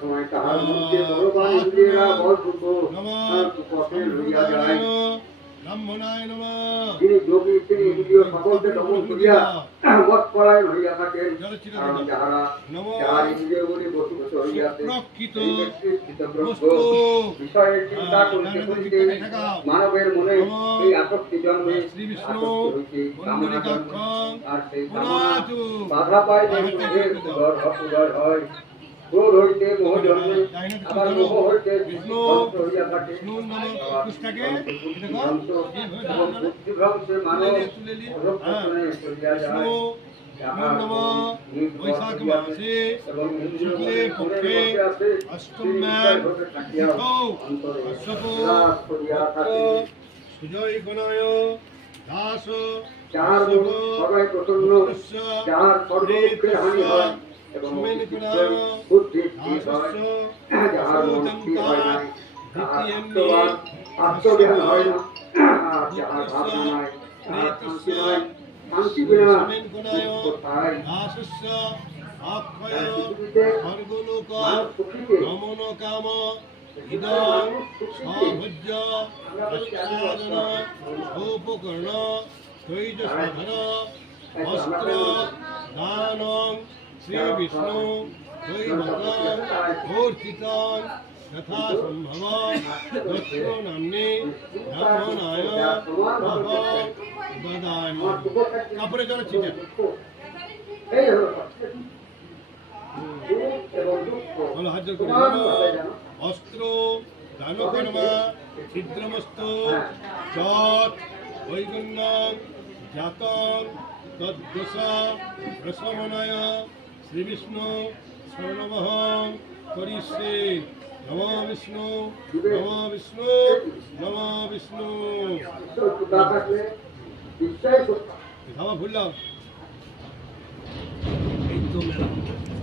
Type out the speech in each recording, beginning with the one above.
সময় তাহার মধ্যে বড় বাণী হইয়া বল করবো পথে লইয়া যায়। যিনি যোগী তিনি ইন্দ্রিয় সকলকে দমন করিয়া মত পরায়ণ হইয়া থাকেন। কারণ যাহার ইন্দ্রিয়গুলি বশীভূত হইয়াছে সেই ব্যক্তি স্থিতপ্রজ্ঞ। বিষয়ের চিন্তা করিতে করিতে মানবের মনে এই আসক্তি জন্মে। আসক্তি হইতে কামনা জন্মে, আর সেই কামনা বাধা পায় উদর হয়। ক্রোধ হইতে মোহ জন্মে, আবার মোহ হইতে ধ্বংস হইয়া থাকে। বুদ্ধিভ্রংশে মানব অধঃপতনে চলিয়া যায়। বৈশাখ মাসে শুক্লে পক্ষে অষ্টম্যাম সুজয় গণায় দাস যার সবাই প্রসন্ন, যার সর্বদুঃখের হানি হয় এবং বুদ্ধি স্থির হয়, যাহার মন স্থির হয় নাই, যাহার আত্মজ্ঞান হয় না, আর যাহার ভাবনা নাই, তাহার শান্তি নাই। শান্তি বিনা দুঃখ তাই। পৃথিবীতে মানুষ সুখীতে রমন কাম ইদং সভজ্য প্রচ্ছাদন উপকরণ তৈজসধর অস্ত্র দানং শ্রী বিষ্ণু দৈবতং মূর্তিতং যথা সম্ভব দত্ত নাম্নি ব্রাহ্মণায় দদামি। কাপড়ে জল ছিটে বলো হাজার করে অস্ত্র দানকর্মা ছিদ্রমস্তু যৎ বৈগুণ্যং জাতং তদ্দোষ প্রশমনায় শ্রীবিষ্ণু স্বর্ণবহং করিষ্যে। নমো বিষ্ণু নমো বিষ্ণু নমো বিষ্ণু। খাওয়া ভুললাম এই তো মেলা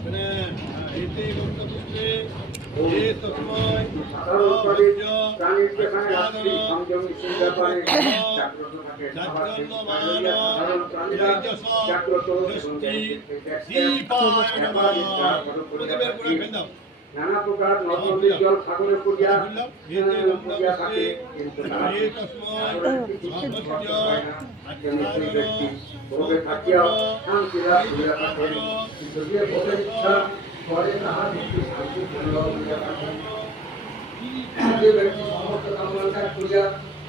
মানে এতে গন্তপুষ্পে এ তস্মৈ নানা প্রকার নদী জল সাগরে পড়িয়া থাকে, কিন্তু ভোগে থাকিয়াও শান্তি লাভ করিয়া থাকেন। যদি ভোগের ইচ্ছা করে তাহার শান্তি করিয়া থাকেন। যে ব্যক্তি সমস্ত কামনা ত্যাগ করিয়া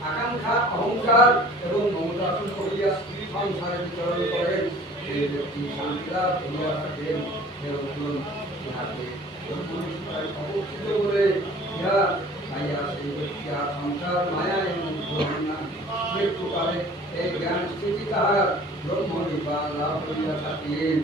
আকাঙ্ক্ষা অহংকার এবং মমতা করিয়া সংসারে বিচরণ করেন, সেই ব্যক্তি শান্তি লাভ করিয়া থাকেন। অবস্থিত বলে ইহা খাইয়া সেই ব্যক্তি আর সংসার মায়ায় মুগ্ধ হন না। মৃত্যুকালে এই জ্ঞান স্থিতি তাহার ব্রহ্ম নির্বাণ লাভ করিয়া থাকেন।